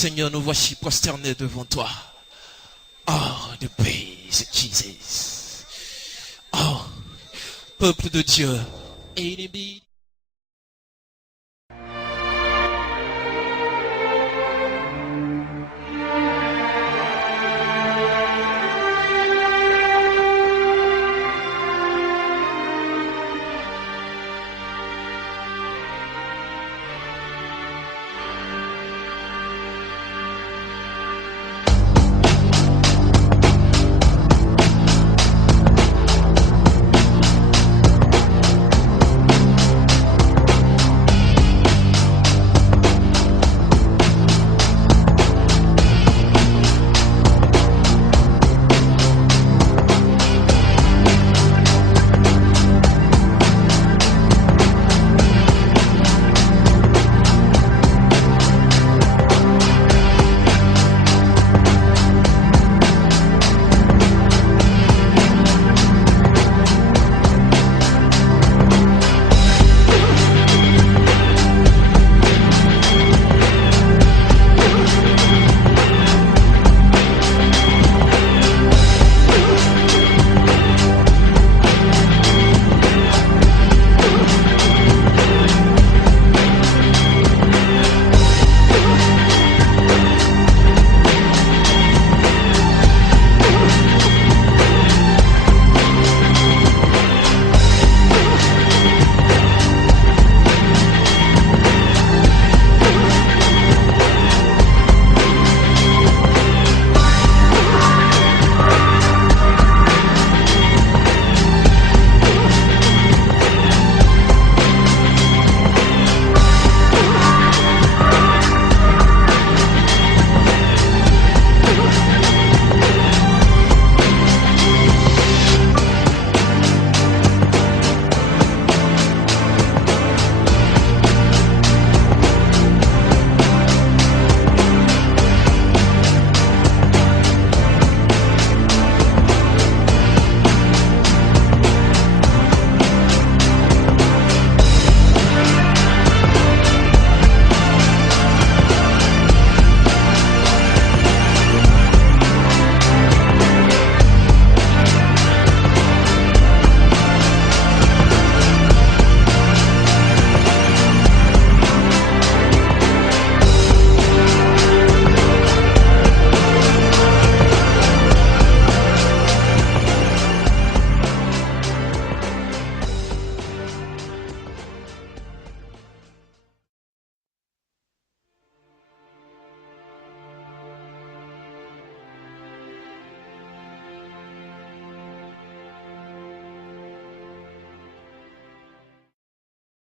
Seigneur, nous voici prosternés devant toi. Oh, the praise Jesus. Oh, peuple de Dieu. Ennemi.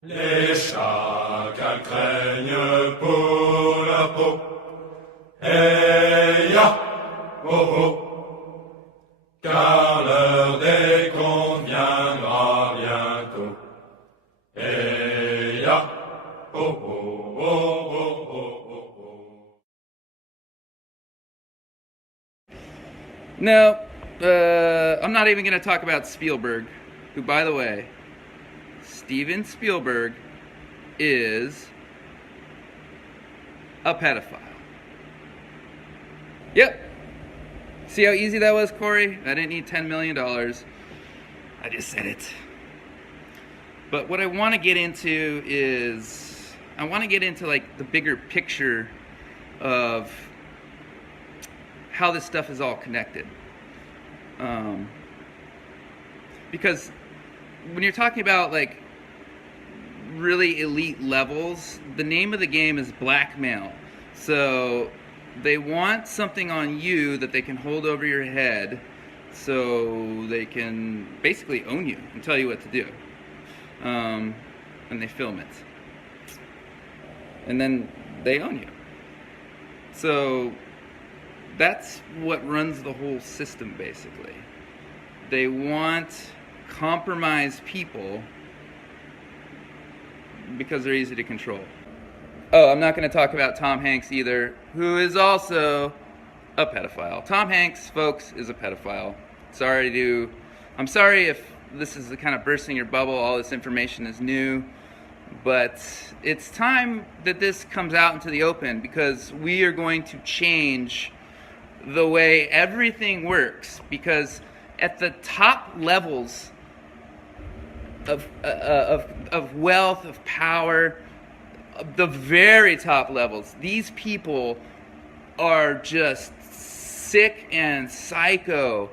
Les chacals craignent pour la peau. Hey ya, oh oh, car l'heure des comptes viendra bientôt. Hey ya, oh oh, oh oh, oh oh, oh. No, I'm not even going to talk about Spielberg, who, by the way, Steven Spielberg is a pedophile. Yep. See how easy that was, Corey? I didn't need $10 million. I just said it. But what I want to get into is, I want to get into like the bigger picture of how this stuff is all connected. Because when you're talking about like really elite levels, the name of the game is blackmail. So they want something on you that they can hold over your head so they can basically own you and tell you what to do. And they film it. And then they own you. So that's what runs the whole system, basically. They want compromised people because they're easy to control. Oh, I'm not going to talk about Tom Hanks either, who is also a pedophile. Tom Hanks, folks, is a pedophile. I'm sorry if this is kind of bursting your bubble, all this information is new, But it's time that this comes out into the open because we are going to change the way everything works. Because at the top levels of wealth, of power, the very top levels, these people are just sick and psycho.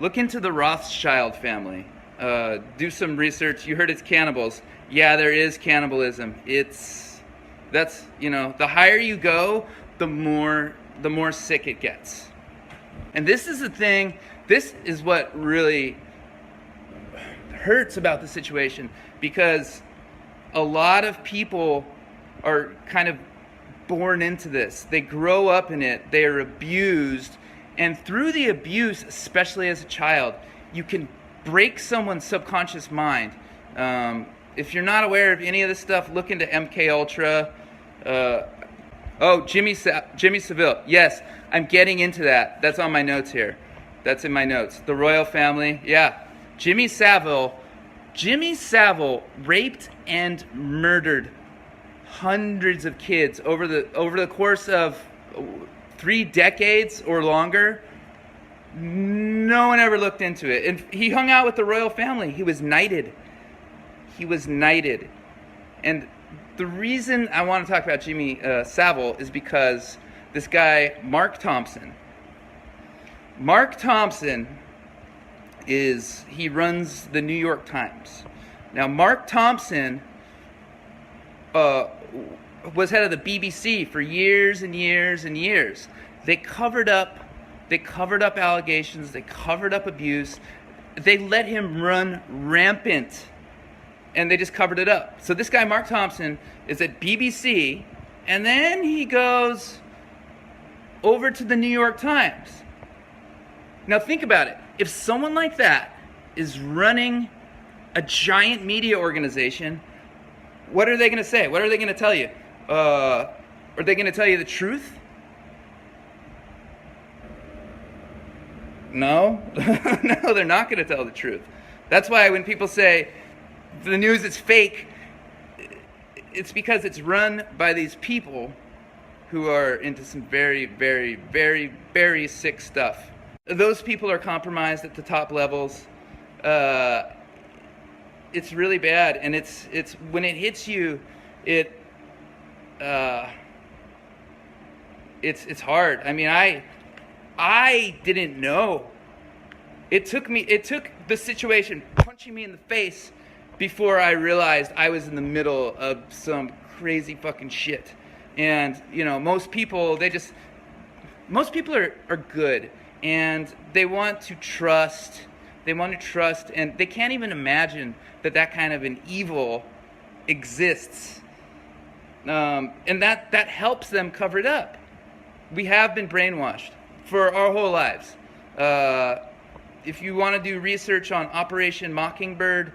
Look into the Rothschild family. Do some research. You heard it's cannibals. Yeah, there is cannibalism. That's the higher you go, the more sick it gets. And this is the thing. This is what really hurts about the situation, because a lot of people are kind of born into this. They grow up in it. They are abused. And through the abuse, especially as a child, you can break someone's subconscious mind. If you're not aware of any of this stuff, look into MK Ultra. Jimmy Savile. Yes, I'm getting into that. That's on my notes here. That's in my notes. The royal family. Yeah. Jimmy Savile raped and murdered hundreds of kids over the course of 3 decades or longer. No one ever looked into it. And he hung out with the royal family. He was knighted. And the reason I want to talk about Jimmy Savile is because this guy, Mark Thompson, he runs the New York Times. Now, Mark Thompson was head of the BBC for years and years and years. They covered up allegations. They covered up abuse. They let him run rampant, and they just covered it up. So this guy, Mark Thompson, is at BBC, and then he goes over to the New York Times. Now think about it. If someone like that is running a giant media organization, what are they going to say? What are they going to tell you? Are they going to tell you the truth? No. No, they're not going to tell the truth. That's why when people say the news is fake, it's because it's run by these people who are into some very, very, very, very sick stuff. Those people are compromised at the top levels. It's really bad, and it's when it hits you, it's hard. I mean, I didn't know. It took the situation punching me in the face before I realized I was in the middle of some crazy fucking shit. And most people are good, and they want to trust. And they can't even imagine that kind of an evil exists. And that helps them cover it up. We have been brainwashed for our whole lives. If you want to do research on Operation Mockingbird,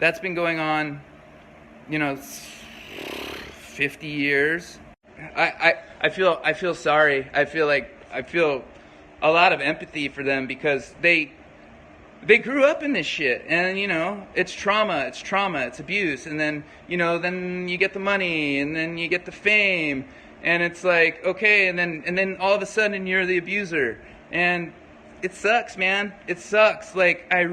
that's been going on, 50 years. I feel sorry. I feel a lot of empathy for them, because they grew up in this shit, and it's trauma, it's abuse, and then then you get the money, and then you get the fame, and it's like, okay, and then all of a sudden you're the abuser, and it sucks, man. It sucks. Like, I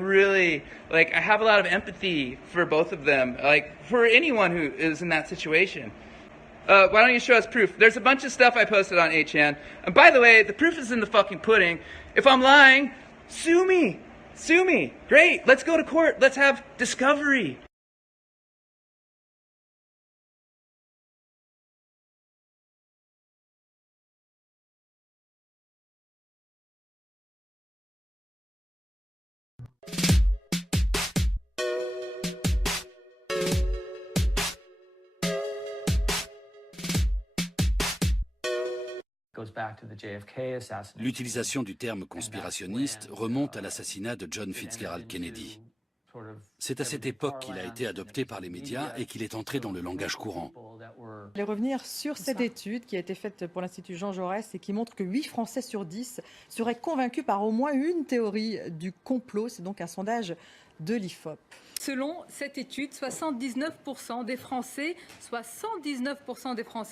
have a lot of empathy for both of them, like for anyone who is in that situation. Why don't you show us proof? There's a bunch of stuff I posted on 8chan. And by the way, the proof is in the fucking pudding. If I'm lying, sue me. Sue me. Great. Let's go to court. Let's have discovery. L'utilisation du terme conspirationniste remonte à l'assassinat de John Fitzgerald Kennedy. C'est à cette époque qu'il a été adopté par les médias et qu'il est entré dans le langage courant. Je vais revenir sur cette étude qui a été faite pour l'Institut Jean Jaurès et qui montre que 8 Français sur 10 seraient convaincus par au moins une théorie du complot. C'est donc un sondage de l'IFOP. Selon cette étude, 79% des Français,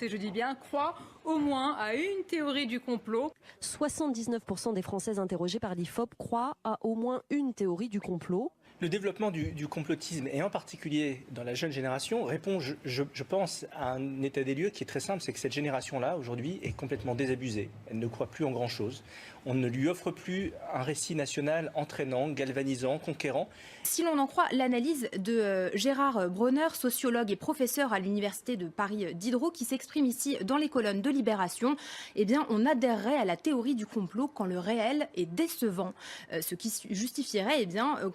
je dis bien, croient au moins à une théorie du complot. 79% des Français interrogés par l'IFOP croient à au moins une théorie du complot. Le développement du complotisme, et en particulier dans la jeune génération, répond, je pense, à un état des lieux qui est très simple, c'est que cette génération-là, aujourd'hui, est complètement désabusée. Elle ne croit plus en grand-chose. On ne lui offre plus un récit national entraînant, galvanisant, conquérant. Si l'on en croit l'analyse de Gérard Bronner, sociologue et professeur à l'université de Paris Diderot, qui s'exprime ici dans les colonnes de Libération, eh bien, on adhérerait à la théorie du complot quand le réel est décevant. Ce qui justifierait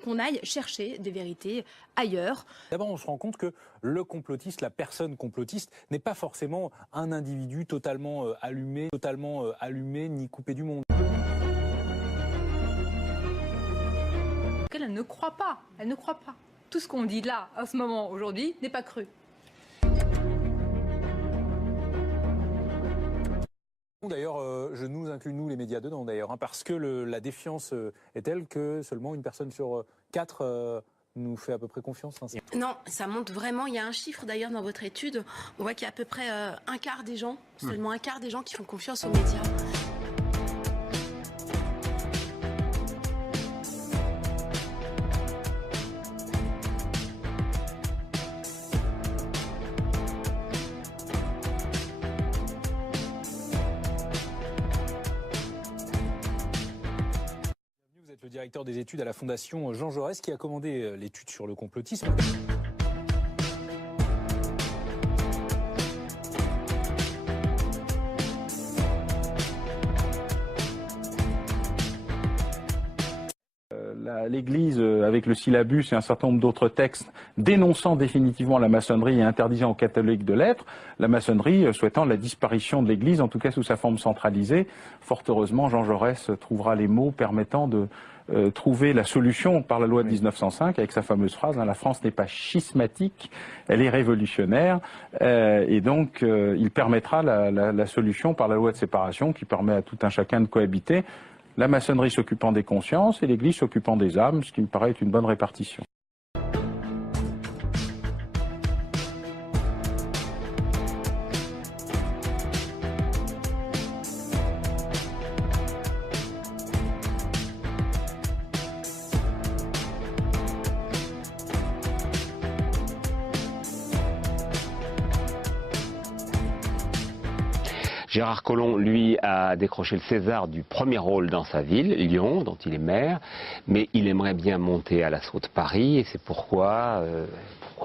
qu'on aille chercher des vérités ailleurs. D'abord, on se rend compte que le complotiste, la personne complotiste, n'est pas forcément un individu totalement allumé, ni coupé du monde. Elle ne croit pas. Elle ne croit pas. Tout ce qu'on dit là, à ce moment, aujourd'hui, n'est pas cru. D'ailleurs, je nous inclus, nous, les médias dedans, d'ailleurs, parce que la défiance est telle que seulement une personne sur 4 nous fait à peu près confiance. Non, ça montre vraiment, il y a un chiffre d'ailleurs dans votre étude, on voit qu'il y a à peu près un quart des gens, seulement un quart des gens qui font confiance aux médias. Le directeur des études à la Fondation Jean Jaurès qui a commandé l'étude sur le complotisme. L'Église, avec le syllabus et un certain nombre d'autres textes, dénonçant définitivement la maçonnerie et interdisant aux catholiques de l'être, la maçonnerie souhaitant la disparition de l'Église, en tout cas sous sa forme centralisée. Fort heureusement, Jean Jaurès trouvera les mots permettant de trouver la solution par la loi de 1905, avec sa fameuse phrase, la France n'est pas schismatique, elle est révolutionnaire, et donc il permettra la solution par la loi de séparation qui permet à tout un chacun de cohabiter. La maçonnerie s'occupant des consciences et l'Église s'occupant des âmes, ce qui me paraît être une bonne répartition. Gérard Collomb, lui, a décroché le César du premier rôle dans sa ville, Lyon, dont il est maire, mais il aimerait bien monter à l'assaut de Paris, et c'est pourquoi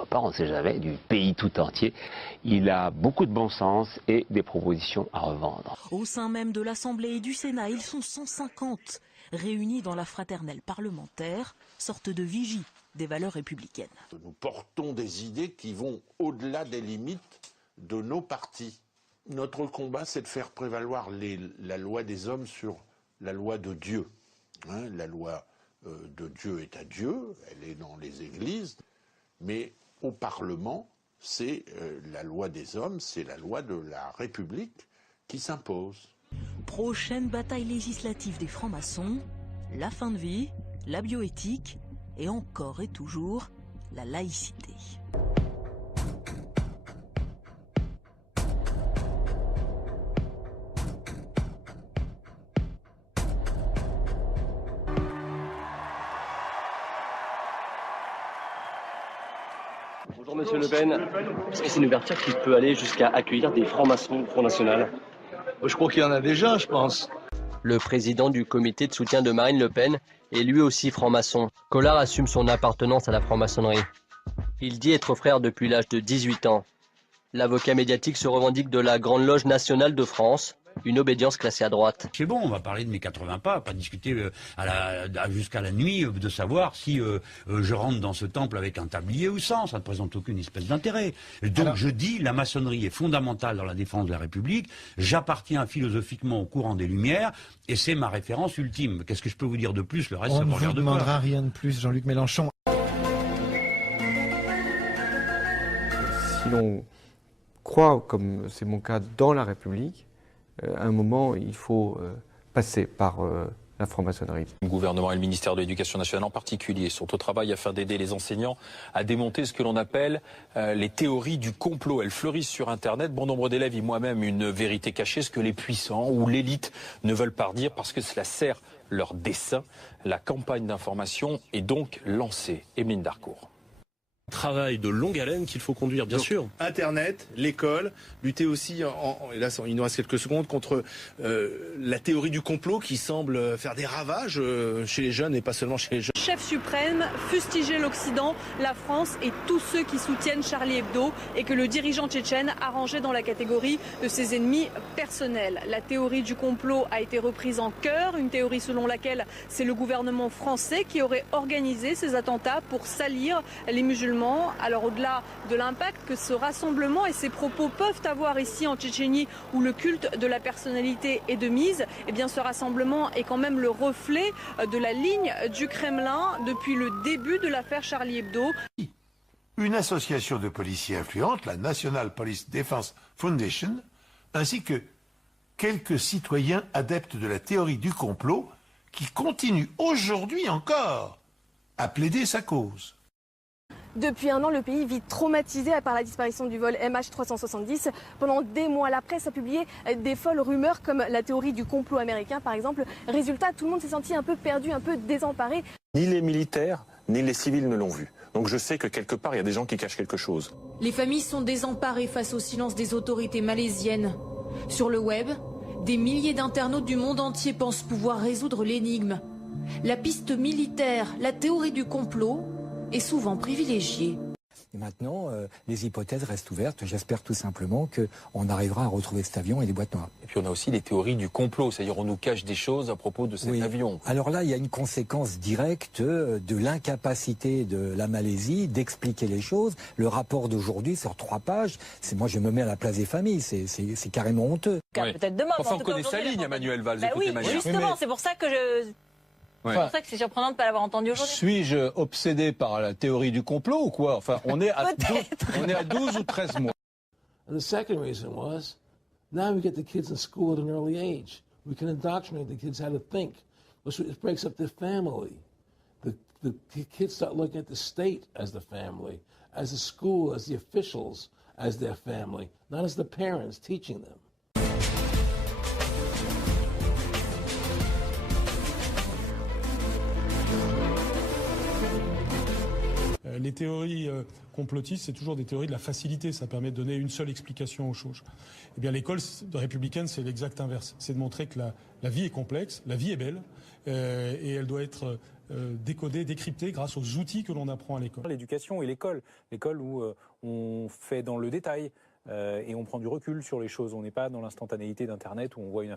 pas, on ne sait jamais, du pays tout entier. Il a beaucoup de bon sens et des propositions à revendre. Au sein même de l'Assemblée et du Sénat, ils sont 150, réunis dans la fraternelle parlementaire, sorte de vigie des valeurs républicaines. Nous portons des idées qui vont au-delà des limites de nos partis. Notre combat, c'est de faire prévaloir la loi des hommes sur la loi de Dieu. La loi de Dieu est à Dieu, elle est dans les églises, mais au Parlement, c'est la loi des hommes, c'est la loi de la République qui s'impose. Prochaine bataille législative des francs-maçons, la fin de vie, la bioéthique et encore et toujours la laïcité. Bonjour Monsieur Le Pen, est-ce que c'est une ouverture qui peut aller jusqu'à accueillir des francs-maçons au Front National? Je crois qu'il y en a déjà, je pense. Le président du comité de soutien de Marine Le Pen est lui aussi franc-maçon. Collard assume son appartenance à la franc-maçonnerie. Il dit être frère depuis l'âge de 18 ans. L'avocat médiatique se revendique de la Grande Loge nationale de France, une obédience classée à droite. C'est bon, on va parler de mes 80 pas discuter jusqu'à la nuit de savoir si je rentre dans ce temple avec un tablier ou sans, ça ne présente aucune espèce d'intérêt. Donc je dis, la maçonnerie est fondamentale dans la défense de la République, j'appartiens philosophiquement au courant des Lumières, et c'est ma référence ultime. Qu'est-ce que je peux vous dire de plus? Le reste, on ça ne me regarde vous pas. demandera rien de plus, Jean-Luc Mélenchon. Si l'on croit, comme c'est mon cas, dans la République, à un moment, il faut passer par la franc-maçonnerie. Le gouvernement et le ministère de l'Éducation nationale en particulier sont au travail afin d'aider les enseignants à démonter ce que l'on appelle les théories du complot. Elles fleurissent sur Internet. Bon nombre d'élèves y moi-même une vérité cachée, ce que les puissants ou l'élite ne veulent pas dire parce que cela sert leur dessein. La campagne d'information est donc lancée. Emeline Darcourt. Travail de longue haleine qu'il faut conduire, bien sûr. Internet, l'école, lutter aussi, et là il nous reste quelques secondes, contre la théorie du complot qui semble faire des ravages chez les jeunes et pas seulement chez les jeunes. Chef suprême, fustiger l'Occident, la France et tous ceux qui soutiennent Charlie Hebdo et que le dirigeant tchétchène a rangé dans la catégorie de ses ennemis personnels. La théorie du complot a été reprise en chœur, une théorie selon laquelle c'est le gouvernement français qui aurait organisé ces attentats pour salir les musulmans. Alors au-delà de l'impact que ce rassemblement et ces propos peuvent avoir ici en Tchétchénie où le culte de la personnalité est de mise, eh bien ce rassemblement est quand même le reflet de la ligne du Kremlin depuis le début de l'affaire Charlie Hebdo. Une association de policiers influente, la National Police Defense Foundation, ainsi que quelques citoyens adeptes de la théorie du complot qui continuent aujourd'hui encore à plaider sa cause. Depuis un an, le pays vit traumatisé par la disparition du vol MH370. Pendant des mois, la presse a publié des folles rumeurs comme la théorie du complot américain, par exemple. Résultat, tout le monde s'est senti un peu perdu, un peu désemparé. Ni les militaires, ni les civils ne l'ont vu. Donc je sais que quelque part, il y a des gens qui cachent quelque chose. Les familles sont désemparées face au silence des autorités malaisiennes. Sur le web, des milliers d'internautes du monde entier pensent pouvoir résoudre l'énigme. La piste militaire, la théorie du complot, est souvent privilégiée. Et maintenant, les hypothèses restent ouvertes. J'espère tout simplement qu'on arrivera à retrouver cet avion et les boîtes noires. Et puis on a aussi les théories du complot, c'est-à-dire on nous cache des choses à propos de cet avion. Alors là, il y a une conséquence directe de l'incapacité de la Malaisie d'expliquer les choses. Le rapport d'aujourd'hui sur 3 pages, moi je me mets à la place des familles, c'est carrément honteux. Peut-être demain. Enfin, on connaît sa ligne, Emmanuel Valls. Oui, justement, c'est pour ça que c'est pour ça que c'est surprenant de ne pas l'avoir entendu aujourd'hui. Suis-je obsédé par la théorie du complot ou quoi? Enfin, on est à 12 ou 13 mois. And the second reason was, now we get the kids in school at an early age. We can indoctrinate the kids how to think. It breaks up their family. The kids start looking at the state as the family, as the school, as the officials, as their family, not as the parents teaching them. Les théories complotistes, c'est toujours des théories de la facilité. Ça permet de donner une seule explication aux choses. Eh bien, l'école républicaine, c'est l'exact inverse. C'est de montrer que la vie est complexe, la vie est belle, et elle doit être décodée, décryptée grâce aux outils que l'on apprend à l'école. L'éducation et l'école où on fait dans le détail. Et on prend du recul sur les choses. On n'est pas dans l'instantanéité d'Internet où on voit une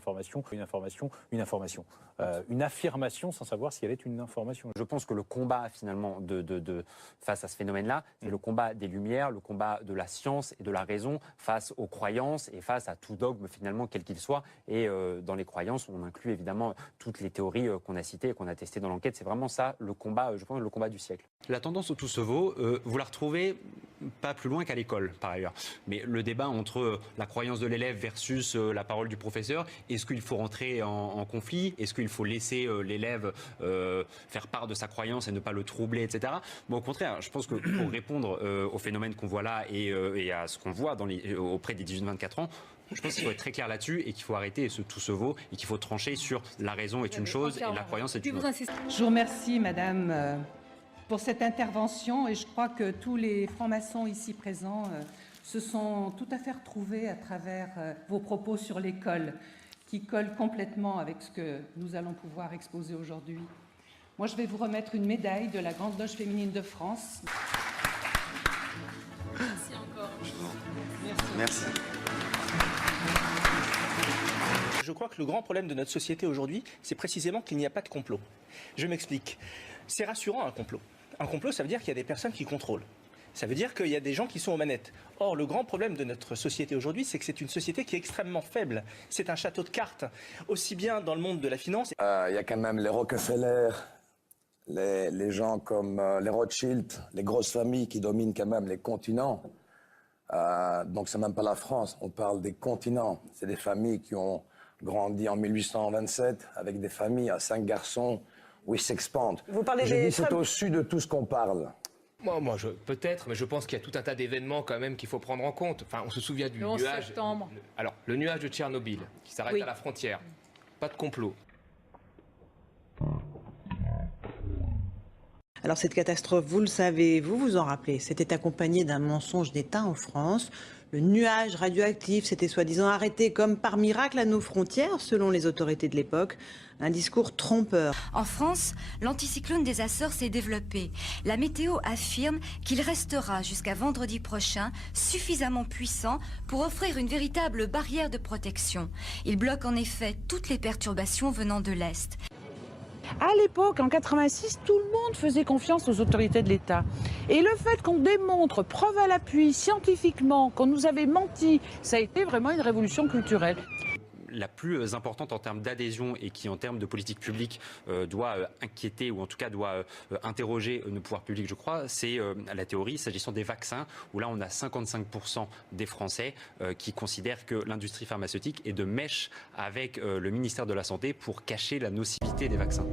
affirmation sans savoir si elle est une information. Je pense que le combat finalement face à ce phénomène-là, c'est le combat des Lumières, le combat de la science et de la raison face aux croyances et face à tout dogme finalement quel qu'il soit. Et dans les croyances, on inclut évidemment toutes les théories qu'on a citées et qu'on a testées dans l'enquête. C'est vraiment ça le combat, je pense, le combat du siècle. La tendance au tout se vaut, vous la retrouvez pas plus loin qu'à l'école par ailleurs. Mais le débat entre la croyance de l'élève versus la parole du professeur, est-ce qu'il faut rentrer en conflit? Est-ce qu'il faut laisser l'élève faire part de sa croyance et ne pas le troubler, etc. Bon, au contraire, je pense que pour répondre au phénomène qu'on voit là et à ce qu'on voit auprès des 18-24 ans, je pense qu'il faut être très clair là-dessus et qu'il faut arrêter ce tout se vaut et qu'il faut trancher sur la raison est une chose et la croyance est une autre. Je vous remercie, madame, pour cette intervention et je crois que tous les francs-maçons ici présents se sont tout à fait retrouvés à travers vos propos sur l'école qui collent complètement avec ce que nous allons pouvoir exposer aujourd'hui. Moi, je vais vous remettre une médaille de la Grande Loge féminine de France. Merci encore. Merci. Je crois que le grand problème de notre société aujourd'hui, c'est précisément qu'il n'y a pas de complot. Je m'explique. C'est rassurant un complot. Un complot, ça veut dire qu'il y a des personnes qui contrôlent. Ça veut dire qu'il y a des gens qui sont aux manettes. Or, le grand problème de notre société aujourd'hui, c'est que c'est une société qui est extrêmement faible. C'est un château de cartes, aussi bien dans le monde de la finance. Il y a quand même les Rockefeller, les gens comme les Rothschild, les grosses familles qui dominent quand même les continents. Donc c'est même pas la France, on parle des continents. C'est des familles qui ont grandi en 1827 avec des familles à 5 garçons, we s'expand. Vous parlez Je des dis c'est au-dessus de tout ce qu'on parle. Peut-être, mais je pense qu'il y a tout un tas d'événements quand même qu'il faut prendre en compte. Enfin, on se souvient du le 11 nuage. septembre. Alors, le nuage de Tchernobyl qui s'arrête à la frontière. Pas de complot. Alors cette catastrophe, vous le savez, vous vous en rappelez, c'était accompagné d'un mensonge d'État en France. Le nuage radioactif s'était soi-disant arrêté comme par miracle à nos frontières, selon les autorités de l'époque. Un discours trompeur. En France, l'anticyclone des Açores s'est développé. La météo affirme qu'il restera jusqu'à vendredi prochain suffisamment puissant pour offrir une véritable barrière de protection. Il bloque en effet toutes les perturbations venant de l'Est. À l'époque, en 86, tout le monde faisait confiance aux autorités de l'État. Et le fait qu'on démontre, preuve à l'appui, scientifiquement, qu'on nous avait menti, ça a été vraiment une révolution culturelle. La plus importante en termes d'adhésion et qui en termes de politique publique doit inquiéter ou en tout cas doit interroger nos pouvoirs publics, je crois, c'est la théorie s'agissant des vaccins, où là on a 55% des Français qui considèrent que l'industrie pharmaceutique est de mèche avec le ministère de la Santé pour cacher la nocivité des vaccins.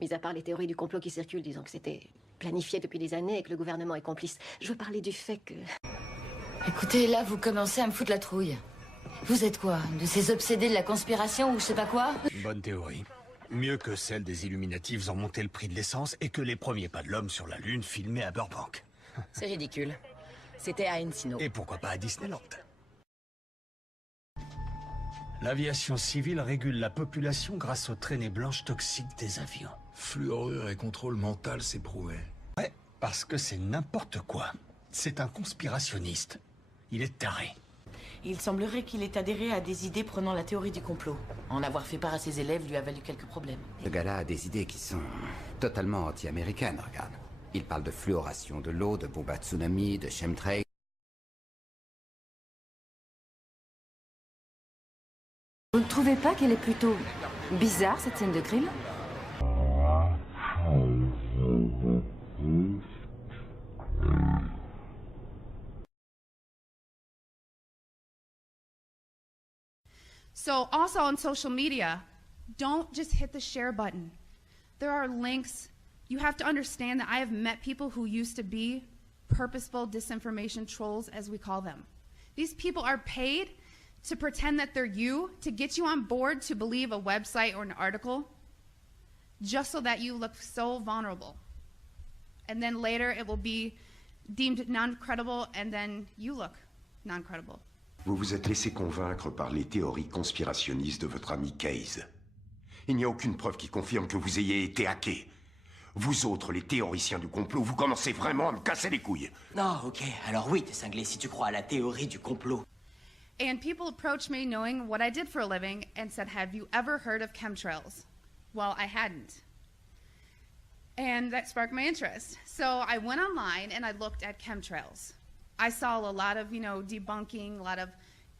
Mis à part les théories du complot qui circulent, disons que c'était planifié depuis des années et que le gouvernement est complice, je veux parler du fait que... Écoutez, là, vous commencez à me foutre la trouille. Vous êtes quoi? De ces obsédés de la conspiration ou je sais pas quoi? Bonne théorie. Mieux que celle des Illuminati faisant monter le prix de l'essence et que les premiers pas de l'homme sur la Lune filmés à Burbank. C'est ridicule. C'était à Encino. Et pourquoi pas à Disneyland? L'aviation civile régule la population grâce aux traînées blanches toxiques des avions. Fluorure et contrôle mental, c'est prouvé. Ouais, parce que c'est n'importe quoi. C'est un conspirationniste. Il est taré. Il semblerait qu'il ait adhéré à des idées prenant la théorie du complot. En avoir fait part à ses élèves lui a valu quelques problèmes. Ce gars-là a des idées qui sont totalement anti-américaines, regarde. Il parle de fluoration de l'eau, de bombes à tsunami, de chemtrails. Vous ne trouvez pas qu'elle est plutôt bizarre, cette scène de crime? So also on social media, don't just hit the share button. There are links. You have to understand that I have met people who used to be purposeful disinformation trolls, as we call them. These people are paid to pretend that they're you, to get you on board to believe a website or an article, just so that you look so vulnerable. And then later it will be deemed non-credible, and then you look non-credible. Vous vous êtes laissé convaincre par les théories conspirationnistes de votre ami Case. Il n'y a aucune preuve qui confirme que vous ayez été hacké. Vous autres, les théoriciens du complot, vous commencez vraiment à me casser les couilles. Non, ok, alors oui, t'es cinglé si tu crois à la théorie du complot. And people approached me knowing what I did for a living and said, have you ever heard of chemtrails? Well, I hadn't. And that sparked my interest. So I went online and I looked at chemtrails. I saw a lot of, debunking, a lot of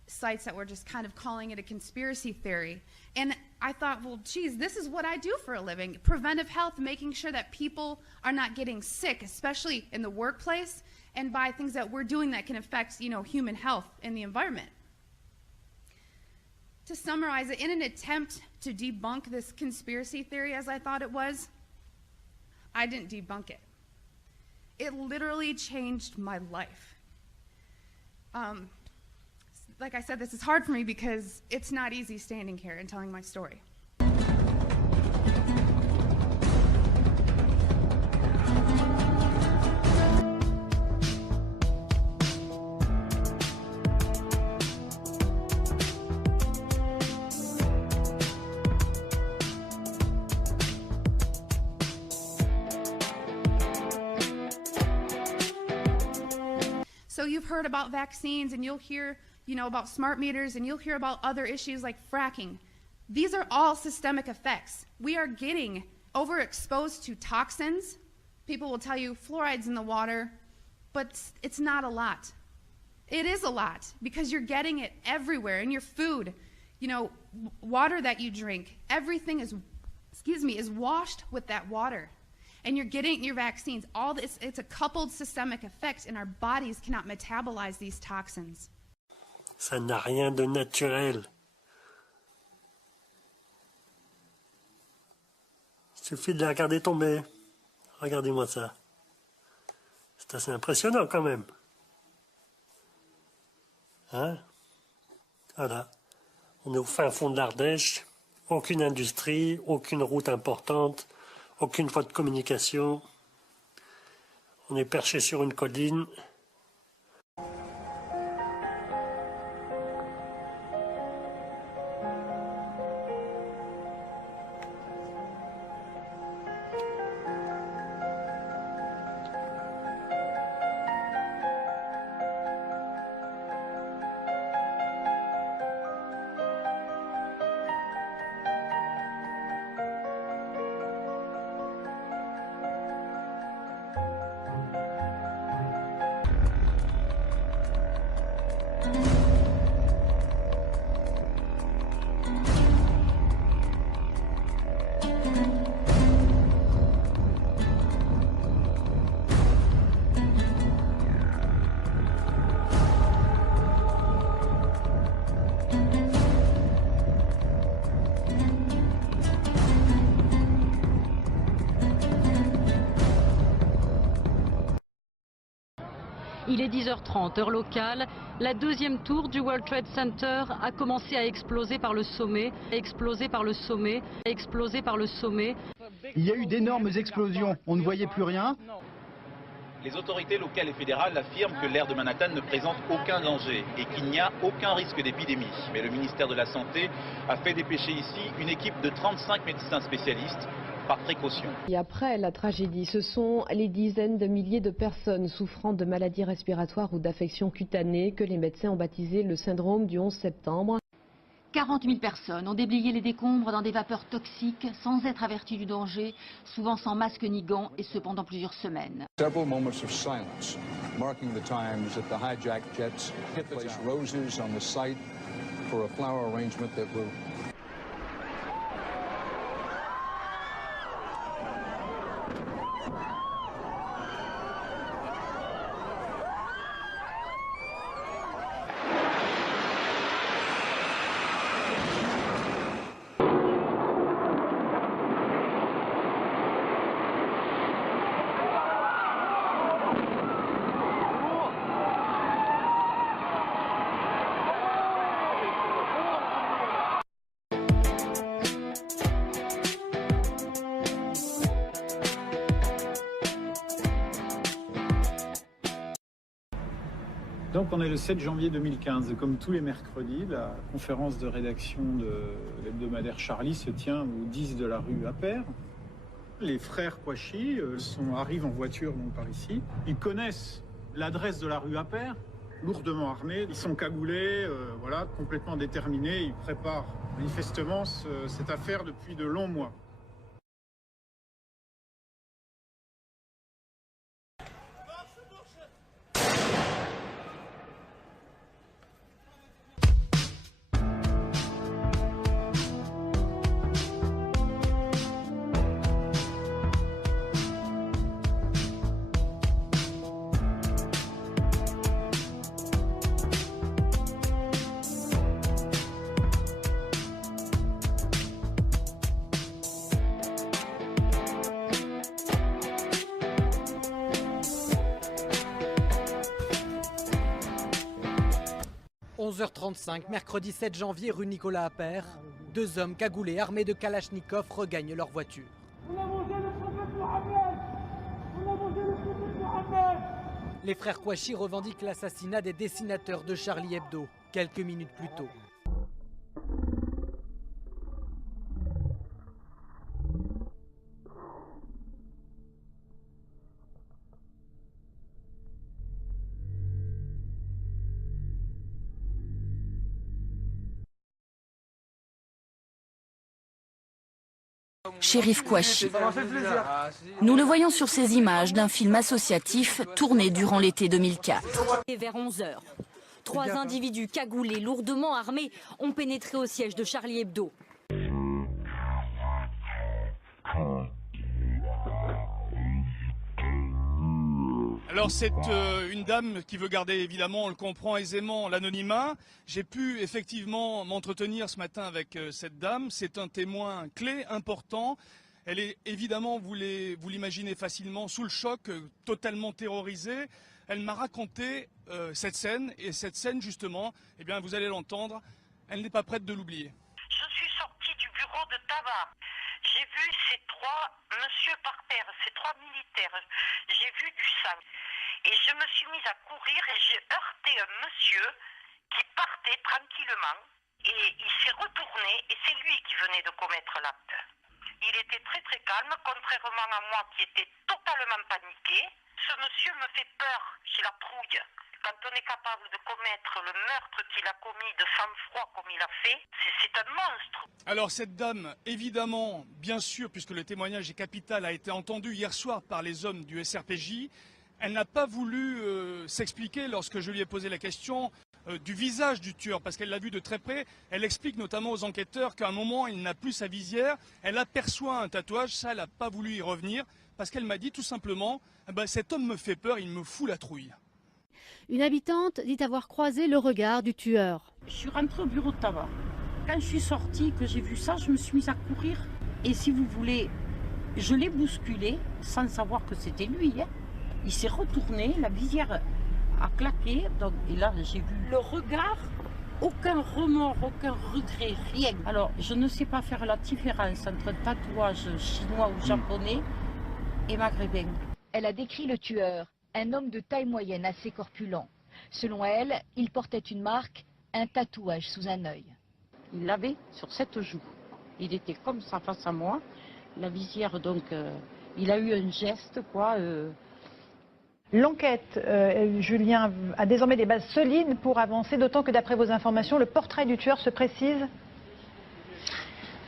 sites that were just kind of calling it a conspiracy theory. And I thought, well, geez, this is what I do for a living. Preventive health, making sure that people are not getting sick, especially in the workplace, and by things that we're doing that can affect, human health and the environment. to summarize it, in an attempt to debunk this conspiracy theory as I thought it was, I didn't debunk it. It literally changed my life. Like I said, this is hard for me because it's not easy standing here and telling my story. So you've heard about vaccines, and you'll hear, about smart meters, and you'll hear about other issues like fracking. These are all systemic effects. We are getting overexposed to toxins. People will tell you fluoride's in the water, but it's not a lot. It is a lot because you're getting it everywhere in your food, water that you drink. Everything is washed with that water. And you're getting your vaccines. All this, it's a coupled systemic effect, and our bodies cannot metabolize these toxins. Ça n'a rien de naturel. Il suffit de la regarder tomber. Regardez-moi ça. C'est assez impressionnant quand même. Hein? Voilà. On est au fin fond de l'Ardèche. Aucune industrie, aucune route importante. Aucune voie de communication. On est perché sur une colline. Il est 10h30, heure locale. La deuxième tour du World Trade Center a commencé à exploser par le sommet, Il y a eu d'énormes explosions, on ne voyait plus rien. Les autorités locales et fédérales affirment que l'aire de Manhattan ne présente aucun danger et qu'il n'y a aucun risque d'épidémie. Mais le ministère de la Santé a fait dépêcher ici une équipe de 35 médecins spécialistes par précaution. Et après la tragédie, ce sont les dizaines de milliers de personnes souffrant de maladies respiratoires ou d'affections cutanées que les médecins ont baptisé le syndrome du 11 septembre. 40 000 personnes ont déblayé les décombres dans des vapeurs toxiques sans être averties du danger, souvent sans masque ni gants et ce pendant plusieurs semaines. Several moments of silence, marking the times that the hijacked jets placed roses on the site for a flower arrangement that will Donc on est le 7 janvier 2015 et comme tous les mercredis, la conférence de rédaction de l'hebdomadaire Charlie se tient au 10 de la rue Appert. Les frères Kouachi arrivent en voiture donc, par ici. Ils connaissent l'adresse de la rue Appert, lourdement armés. Ils sont cagoulés, voilà, complètement déterminés. Ils préparent manifestement cette affaire depuis de longs mois. 11h35, mercredi 7 janvier, rue Nicolas Appert, 2 hommes cagoulés armés de Kalachnikov regagnent leur voiture. Les frères Kouachi revendiquent l'assassinat des dessinateurs de Charlie Hebdo, quelques minutes plus tôt. Chérif Kouachi. Nous le voyons sur ces images d'un film associatif tourné durant l'été 2004. Et vers 11h, 3 individus cagoulés, lourdement armés, ont pénétré au siège de Charlie Hebdo. Alors c'est une dame qui veut garder, évidemment, on le comprend aisément, l'anonymat. J'ai pu effectivement m'entretenir ce matin avec cette dame. C'est un témoin clé, important. Elle est évidemment, vous l'imaginez facilement, sous le choc, totalement terrorisée. Elle m'a raconté cette scène, et cette scène justement, eh bien vous allez l'entendre, elle n'est pas prête de l'oublier. Je suis sortie du bureau de tabac. J'ai vu ces 3 messieurs par terre, ces 3 militaires. J'ai vu du sang. Et je me suis mise à courir et j'ai heurté un monsieur qui partait tranquillement. Et il s'est retourné et c'est lui qui venait de commettre l'acte. Il était très très calme, contrairement à moi qui était totalement paniqué. Ce monsieur me fait peur, j'ai la trouille. Quand on est capable de commettre le meurtre qu'il a commis de sang-froid comme il a fait, c'est un monstre. Alors cette dame, évidemment, bien sûr, puisque le témoignage est capital, a été entendu hier soir par les hommes du SRPJ. Elle n'a pas voulu s'expliquer lorsque je lui ai posé la question du visage du tueur, parce qu'elle l'a vu de très près. Elle explique notamment aux enquêteurs qu'à un moment, il n'a plus sa visière. Elle aperçoit un tatouage, ça, elle n'a pas voulu y revenir, parce qu'elle m'a dit tout simplement, cet homme me fait peur, il me fout la trouille. Une habitante dit avoir croisé le regard du tueur. Je suis rentrée au bureau de tabac. Quand je suis sortie, que j'ai vu ça, je me suis mise à courir. Et si vous voulez, je l'ai bousculé sans savoir que c'était lui. Hein. Il s'est retourné, la visière a claqué. Donc, et là, j'ai vu le regard, aucun remords, aucun regret, rien. Alors, je ne sais pas faire la différence entre un tatouage chinois ou japonais et maghrébin. Elle a décrit le tueur, un homme de taille moyenne assez corpulent. Selon elle, il portait une marque, un tatouage sous un œil. Il l'avait sur cette joue. Il était comme ça face à moi. La visière, donc, il a eu un geste, quoi. L'enquête, Julien, a désormais des bases solides pour avancer, d'autant que d'après vos informations, le portrait du tueur se précise.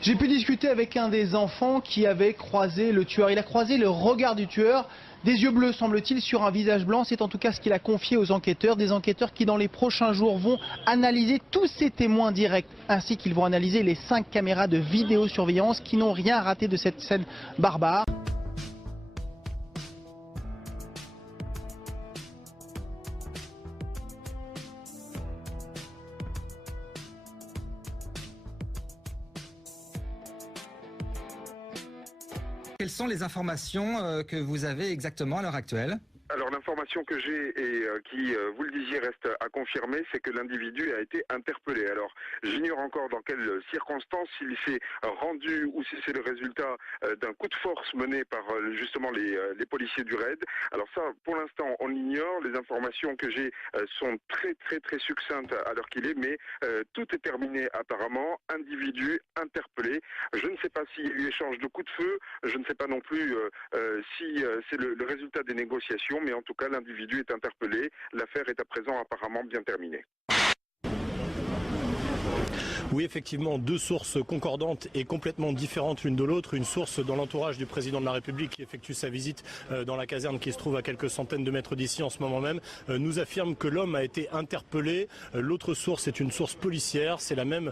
J'ai pu discuter avec un des enfants qui avait croisé le tueur. Il a croisé le regard du tueur, des yeux bleus semble-t-il sur un visage blanc. C'est en tout cas ce qu'il a confié aux enquêteurs. Des enquêteurs qui dans les prochains jours vont analyser tous ces témoins directs, ainsi qu'ils vont analyser les 5 caméras de vidéosurveillance qui n'ont rien raté de cette scène barbare. Quelles sont les informations que vous avez exactement à l'heure actuelle ? Alors l'information que j'ai et qui, vous le disiez, reste à confirmer, c'est que l'individu a été interpellé. Alors j'ignore encore dans quelles circonstances, s'il s'est rendu ou si c'est le résultat d'un coup de force mené par justement les policiers du RAID. Alors ça, pour l'instant, on l'ignore. Les informations que j'ai sont très succinctes à l'heure qu'il est, mais tout est terminé apparemment. Individu interpellé. Je ne sais pas s'il y a eu échange de coups de feu. Je ne sais pas non plus si c'est le résultat des négociations. Mais en tout cas, l'individu est interpellé. L'affaire est à présent apparemment bien terminée. Oui, effectivement, 2 sources concordantes et complètement différentes l'une de l'autre. Une source dans l'entourage du président de la République qui effectue sa visite dans la caserne qui se trouve à quelques centaines de mètres d'ici en ce moment même, nous affirme que l'homme a été interpellé. L'autre source est une source policière. C'est la même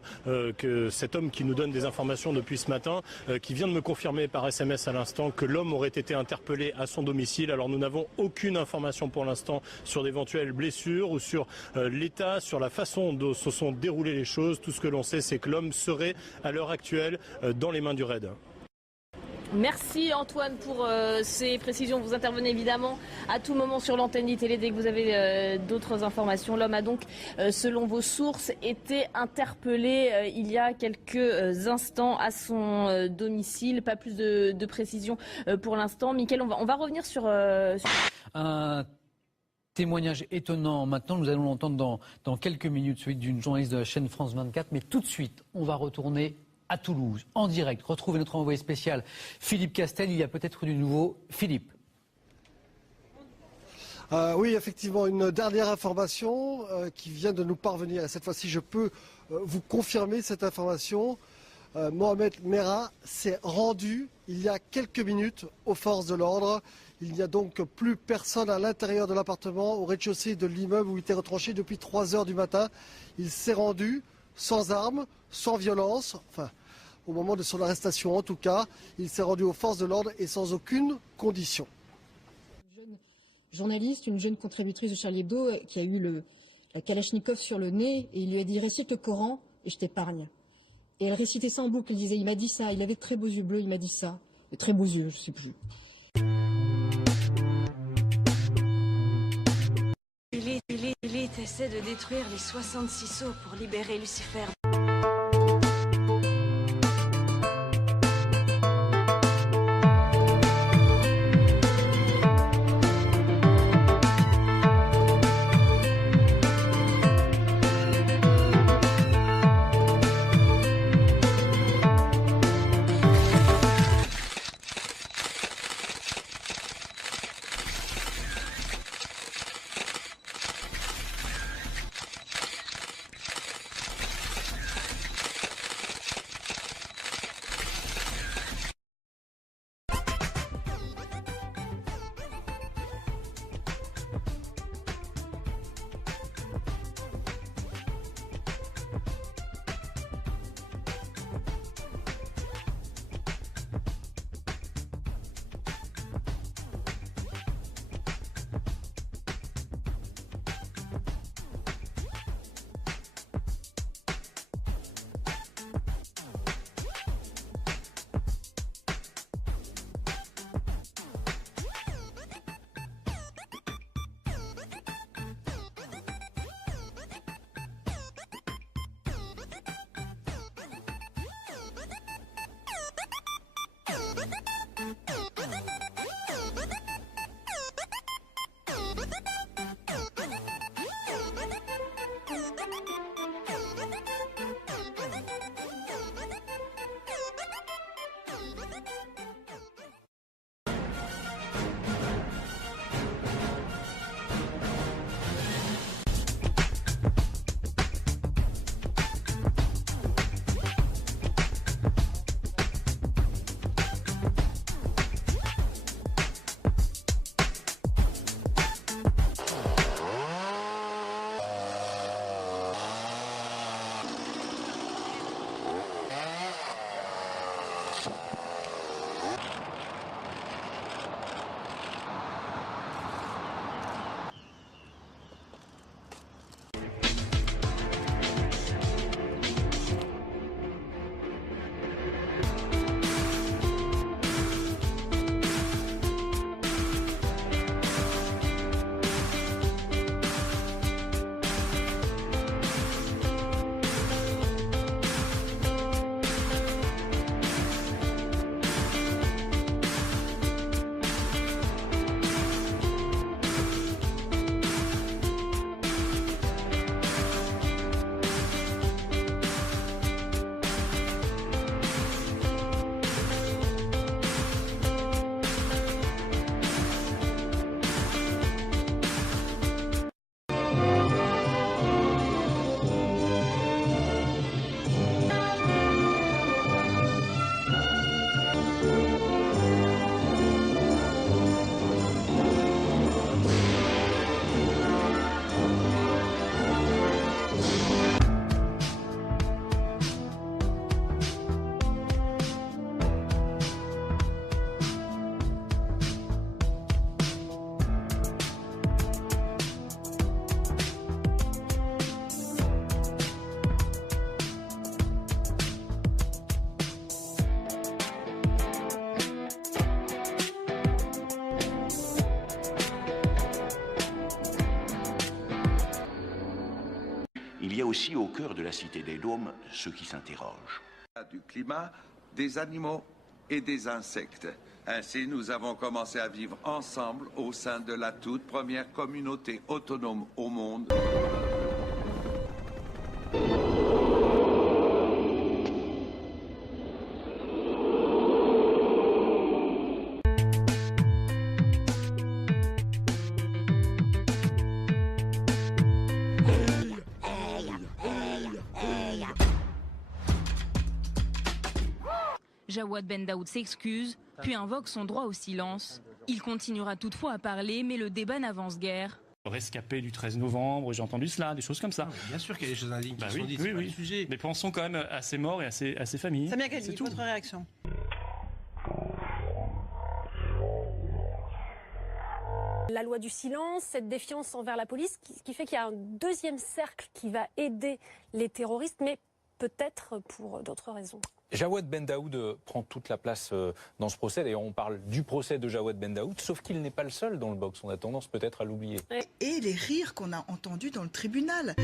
que cet homme qui nous donne des informations depuis ce matin, qui vient de me confirmer par SMS à l'instant que l'homme aurait été interpellé à son domicile. Alors nous n'avons aucune information pour l'instant sur d'éventuelles blessures ou sur l'état, sur la façon dont se sont déroulées les choses. Tout ce que l'on sait, c'est que l'homme serait à l'heure actuelle dans les mains du RAID. Merci Antoine pour ces précisions. Vous intervenez évidemment à tout moment sur l'antenne d'ITélé dès que vous avez d'autres informations. L'homme a donc, selon vos sources, été interpellé il y a quelques instants à son domicile. Pas plus de précisions pour l'instant. Mickaël, on va revenir sur... Un témoignage étonnant. Maintenant, nous allons l'entendre dans quelques minutes, celui d'une journaliste de la chaîne France 24. Mais tout de suite, on va retourner à Toulouse, en direct. Retrouvez notre envoyé spécial, Philippe Castel. Il y a peut-être du nouveau. Philippe. Oui, effectivement, une dernière information qui vient de nous parvenir. Et cette fois-ci, je peux vous confirmer cette information. Mohamed Merah s'est rendu il y a quelques minutes aux forces de l'ordre. Il n'y a donc plus personne à l'intérieur de l'appartement, au rez-de-chaussée de l'immeuble où il était retranché depuis 3 heures du matin. Il s'est rendu sans armes, sans violence, enfin, au moment de son arrestation en tout cas. Il s'est rendu aux forces de l'ordre et sans aucune condition. Une jeune journaliste, une jeune contributrice de Charlie Hebdo qui a eu la Kalachnikov sur le nez et il lui a dit « récite le Coran et je t'épargne ». Et elle récitait ça en boucle, elle disait « il m'a dit ça, il avait de très beaux yeux bleus, il m'a dit ça ». De très beaux yeux, je ne sais plus. Lilith essaie de détruire les 66 sceaux pour libérer Lucifer. aussi au cœur de la Cité des Dômes ceux qui s'interrogent. Du climat, des animaux et des insectes. Ainsi, nous avons commencé à vivre ensemble au sein de la toute première communauté autonome au monde. Jawad Ben Daoud s'excuse, puis invoque son droit au silence. Il continuera toutefois à parler, mais le débat n'avance guère. Rescapé du 13 novembre, j'ai entendu cela, des choses comme ça. Bien sûr qu'il y a des choses indignes qui sont dites, c'est pas le sujet. Mais pensons quand même à ces morts et à ces familles. Samia Ghali, votre réaction? La loi du silence, cette défiance envers la police, qui fait qu'il y a un deuxième cercle qui va aider les terroristes, mais peut-être pour d'autres raisons. Jawad Ben Daoud prend toute la place dans ce procès. D'ailleurs, on parle du procès de Jawad Ben Daoud, sauf qu'il n'est pas le seul dans le box. On a tendance peut-être à l'oublier. Et les rires qu'on a entendus dans le tribunal.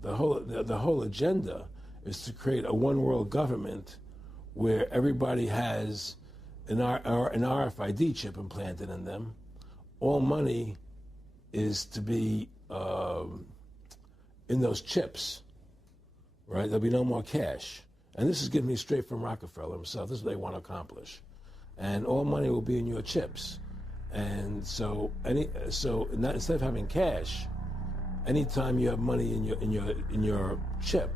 The whole agenda is to create a one-world government where everybody has an RFID chip implanted in them. All money is to be in those chips, right? There'll be no more cash. And this is given me straight from Rockefeller himself. This is what they want to accomplish. And all money will be in your chips. And so instead of having cash, anytime you have money in your chip,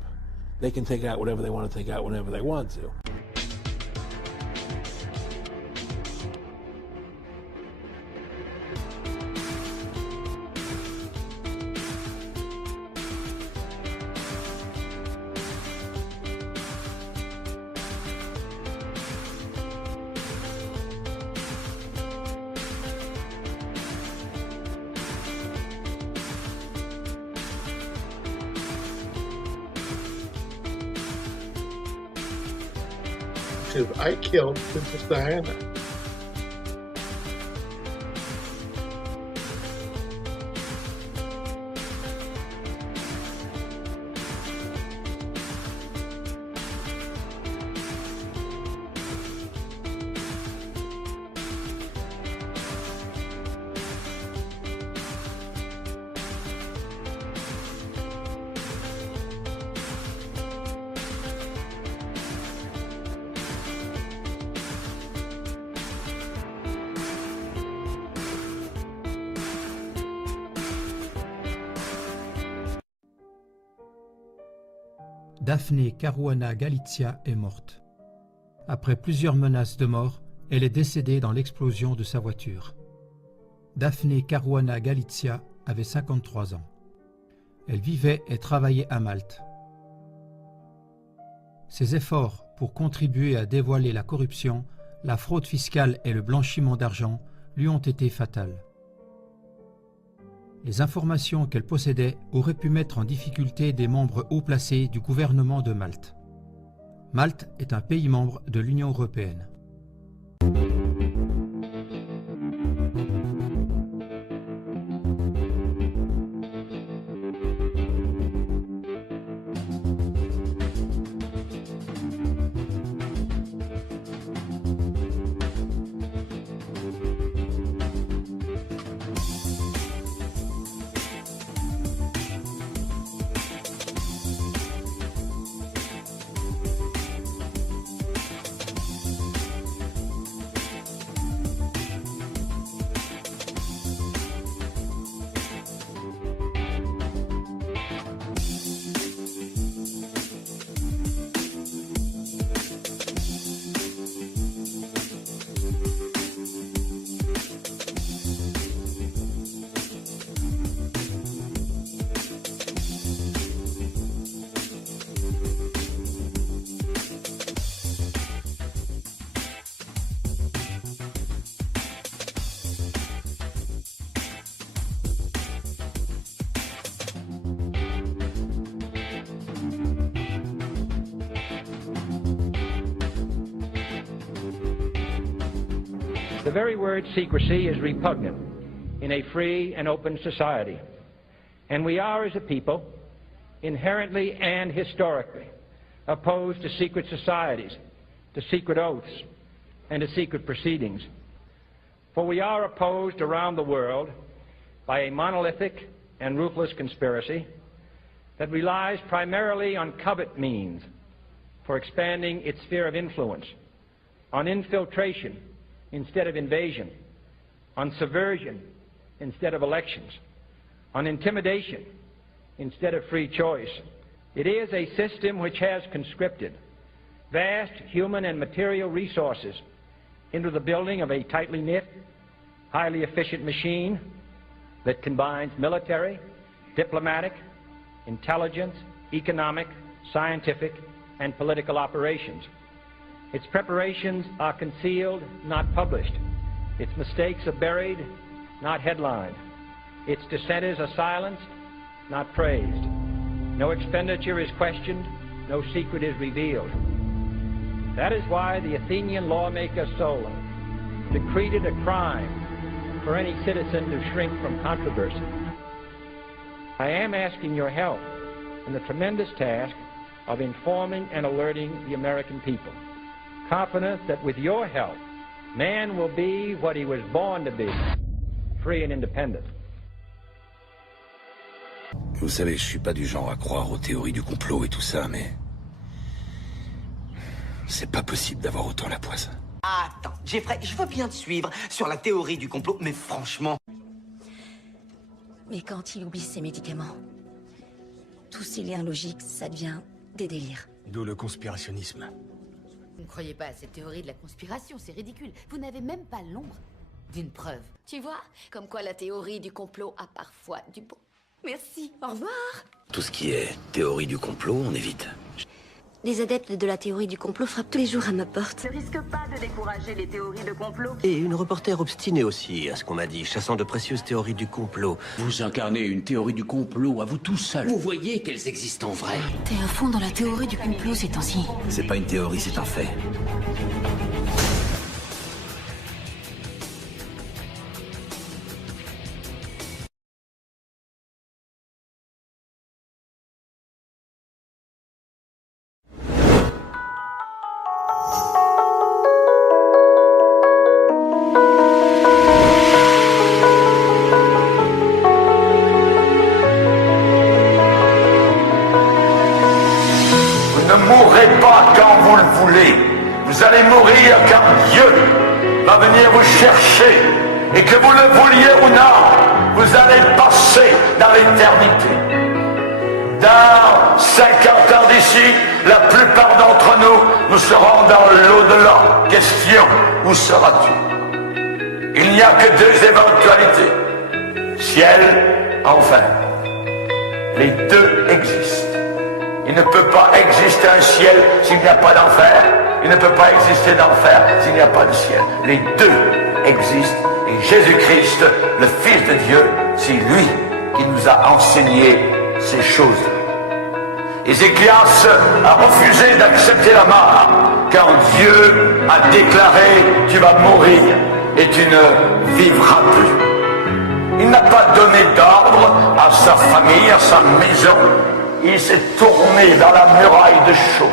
they can take out whatever they want to take out whenever they want to. I killed Princess Diana. Daphne Caruana Galizia est morte. Après plusieurs menaces de mort, elle est décédée dans l'explosion de sa voiture. Daphne Caruana Galizia avait 53 ans. Elle vivait et travaillait à Malte. Ses efforts pour contribuer à dévoiler la corruption, la fraude fiscale et le blanchiment d'argent lui ont été fatales. Les informations qu'elle possédait auraient pu mettre en difficulté des membres haut placés du gouvernement de Malte. Malte est un pays membre de l'Union européenne. The very word secrecy is repugnant. in a free and open society. And we are, as a people, inherently and historically opposed to secret societies, to secret oaths, and to secret proceedings. For we are opposed around the world by a monolithic and ruthless conspiracy that relies primarily on covert means for expanding its sphere of influence, on infiltration instead of invasion, on subversion instead of elections, on intimidation instead of free choice. It is a system which has conscripted vast human and material resources into the building of a tightly knit, highly efficient machine that combines military, diplomatic, intelligence, economic, scientific, and political operations. Its preparations are concealed, not published. Its mistakes are buried, not headlined. Its dissenters are silenced, not praised. No expenditure is questioned, no secret is revealed. That is why the Athenian lawmaker Solon decreed it a crime for any citizen to shrink from controversy. I am asking your help in the tremendous task of informing and alerting the American people, confident that with your help, man will be what he was born to be, free and independent. Vous savez, je suis pas du genre à croire aux théories du complot et tout ça, mais... c'est pas possible d'avoir autant la poisse. Attends, Jeffrey, je veux bien te suivre sur la théorie du complot, mais franchement... Mais quand il oublie ses médicaments, tous ces liens logiques, ça devient des délires. D'où le conspirationnisme. Vous ne croyez pas à cette théorie de la conspiration, c'est ridicule. Vous n'avez même pas l'ombre d'une preuve. Tu vois, comme quoi la théorie du complot a parfois du bon. Merci, au revoir. Tout ce qui est théorie du complot, on évite. Les adeptes de la théorie du complot frappent tous les jours à ma porte. Ne risque pas de décourager les théories de complot. Et une reporter obstinée aussi, à ce qu'on m'a dit, chassant de précieuses théories du complot. Vous incarnez une théorie du complot à vous tout seul. Vous voyez qu'elles existent en vrai. T'es à fond dans la théorie du complot ces temps-ci. C'est pas une théorie, c'est un fait. Vous allez mourir car Dieu va venir vous chercher. Et que vous le vouliez ou non, vous allez passer dans l'éternité. Dans 50 ans d'ici, la plupart d'entre nous serons dans l'au-delà. Question, où seras-tu? Il n'y a que deux éventualités. Ciel, enfer. Les deux existent. Il ne peut pas exister un ciel s'il n'y a pas d'enfer. Il ne peut pas exister d'enfer s'il n'y a pas de ciel. Les deux existent. Et Jésus-Christ, le Fils de Dieu, c'est lui qui nous a enseigné ces choses. Ézéchias a refusé d'accepter la mort, car Dieu a déclaré « Tu vas mourir et tu ne vivras plus ». Il n'a pas donné d'ordre à sa famille, à sa maison. Il s'est tourné vers la muraille de chaux.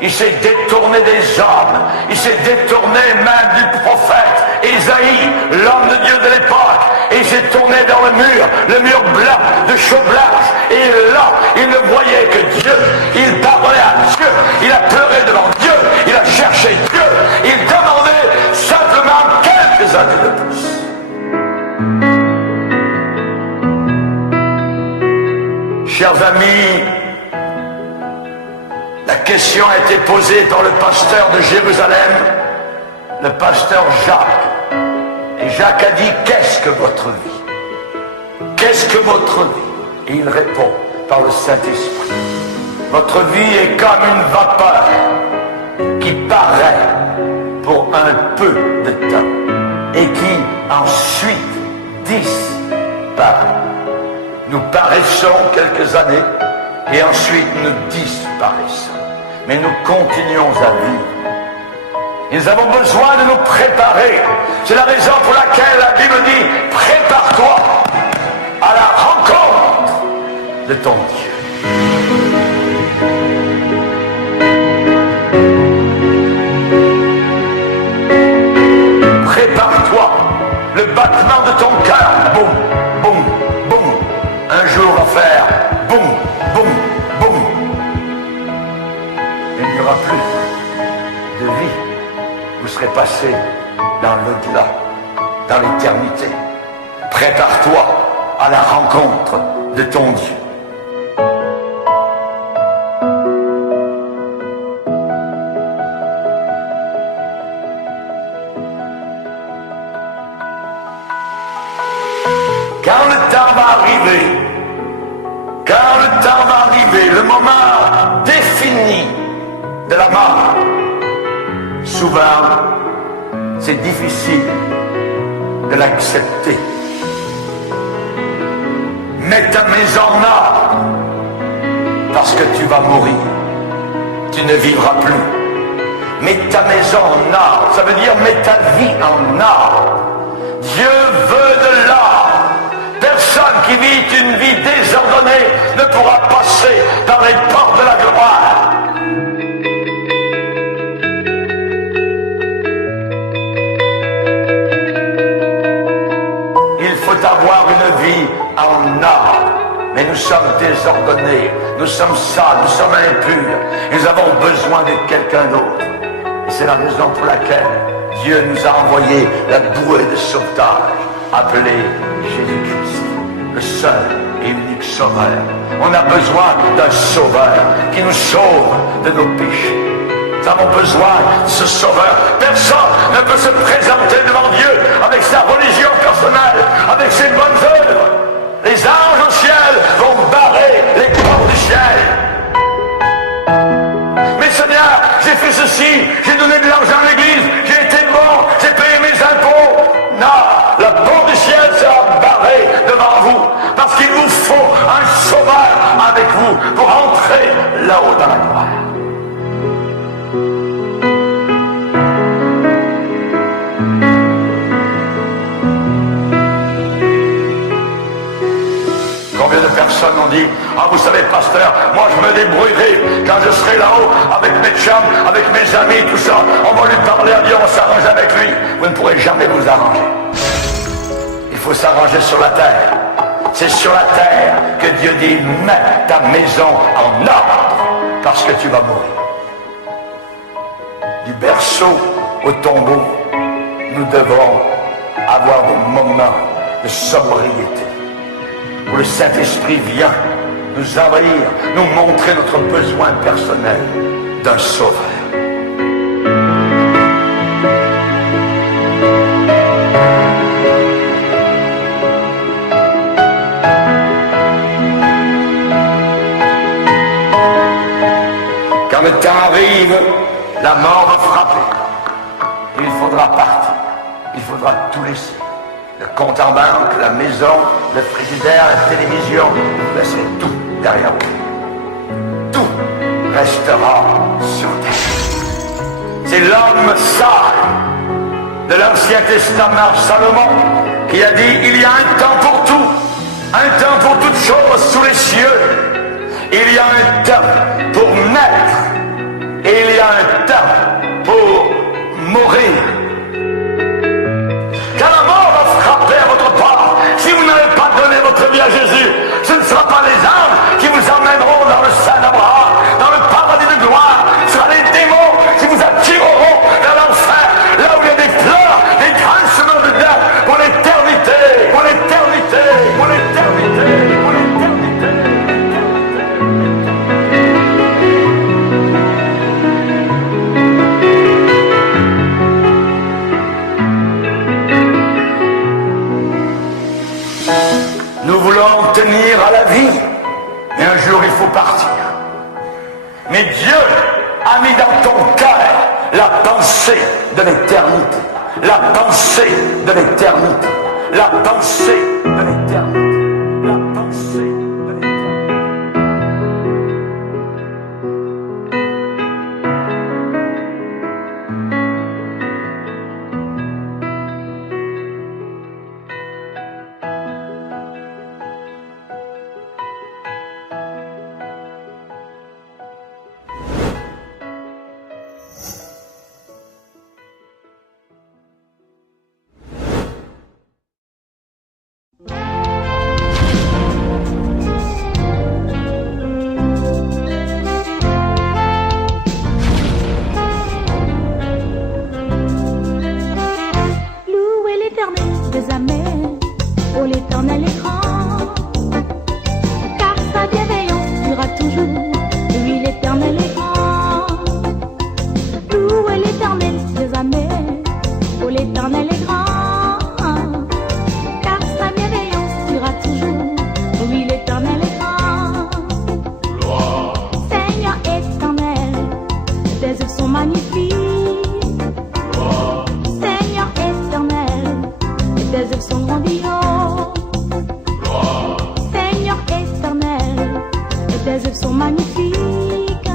Il s'est détourné des hommes. Il s'est détourné même du prophète Ésaïe, l'homme de Dieu de l'époque. Et il s'est tourné vers le mur blanc de chaux blanche. Et là, il ne voyait que Dieu. Il parlait à Dieu. Il a pleuré devant Dieu. Il a cherché Dieu. Il demandait simplement quelques années de plus. Chers amis, la question a été posée par le pasteur de Jérusalem, le pasteur Jacques. Et Jacques a dit, qu'est-ce que votre vie? Qu'est-ce que votre vie? Et il répond par le Saint-Esprit. Votre vie est comme une vapeur qui paraît pour un peu de temps et qui ensuite disparaît. Nous paraissons quelques années et ensuite nous disparaissons. Mais nous continuons à vivre. Et nous avons besoin de nous préparer. C'est la raison pour laquelle la Bible dit, prépare-toi à la rencontre de ton Dieu. Prépare-toi, le battement de ton cœur, boum, boum, boum, un jour va faire boum, boum, boum. Il n'y aura plus de vie. Vous serez passé dans l'au-delà, dans l'éternité. Prépare-toi à la rencontre de ton Dieu. Quand le temps va arriver, le moment défini de la mort, souvent, c'est difficile de l'accepter. Mets ta maison en ordre, parce que tu vas mourir. Tu ne vivras plus. Mets ta maison en ordre, ça veut dire mets ta vie en ordre. Dieu veut de l'ordre. Personne qui vit une vie désordonnée ne pourra passer dans les portes de la gloire. Il faut avoir une vie en ordre. Mais nous sommes désordonnés, nous sommes sales, nous sommes impurs. Nous avons besoin de quelqu'un d'autre. Et c'est la raison pour laquelle Dieu nous a envoyé la bouée de sauvetage, appelée Jésus-Christ, le seul et unique sauveur. On a besoin d'un sauveur qui nous sauve de nos péchés. Nous avons besoin de ce sauveur. Personne ne peut se présenter devant Dieu avec sa religion personnelle, avec ses bonnes œuvres. Les anges au ciel vont barrer les portes du ciel. Mais Seigneur, j'ai fait ceci, j'ai donné de l'argent à l'église, j'ai été bon, j'ai payé mes impôts. Non, la porte du ciel sera barrée devant vous, parce qu'il vous faut un sauveur avec vous pour entrer là-haut dans la gloire. Combien de personnes ont dit, ah vous savez pasteur, moi je me débrouillerai quand je serai là-haut avec mes chums, avec mes amis, tout ça, on va lui parler à Dieu, on s'arrange avec lui. Vous ne pourrez jamais vous arranger. Il faut s'arranger sur la terre. C'est sur la terre que Dieu dit, mets ta maison en ordre, parce que tu vas mourir. Du berceau au tombeau, nous devons avoir des moments de sobriété, où le Saint-Esprit vient nous envahir, nous montrer notre besoin personnel d'un sauveur. Quand le temps arrive, la mort va frapper. Et il faudra partir. Il faudra tout laisser. Le compte en banque, la maison, le frigidaire, la télévision, vous laisserez tout derrière vous. Tout restera sur terre. C'est l'homme sage de l'Ancien Testament, Salomon, qui a dit, il y a un temps pour tout, un temps pour toutes choses sous les cieux. Il y a un temps pour naître, et il y a un temps pour mourir. Quand la mort va frapper à votre porte, si vous n'avez pas donné votre vie à Jésus, ce ne sera pas les anges qui vous emmèneront dans le sein d'Abraham, dans le paradis de gloire. Ce sera les démons qui vous attireront vers l'enfer, là où il y a des pleurs, des grincements de dents, pour l'éternité, pour l'éternité, pour l'éternité, pour l'éternité. Nous voulons tenir à la vie, mais un jour il faut partir. Mais Dieu a mis dans ton cœur la pensée de l'éternité, la pensée de l'éternité, la pensée de l'éternité, la pensée de l'éternité. tes œuvres sont magnifiques.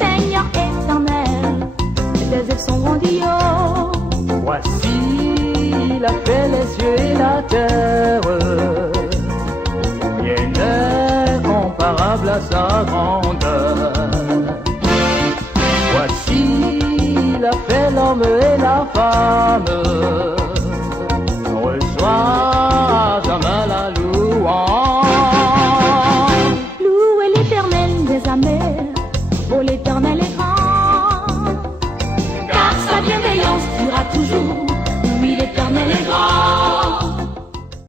Seigneur éternel, tes œuvres sont grandioses. Voici, il a fait les cieux et la terre, rien n'est comparable à sa grandeur. Voici, il a fait l'homme et la femme, reçois jamais la louange. Louez l'Éternel des armées, ô l'Éternel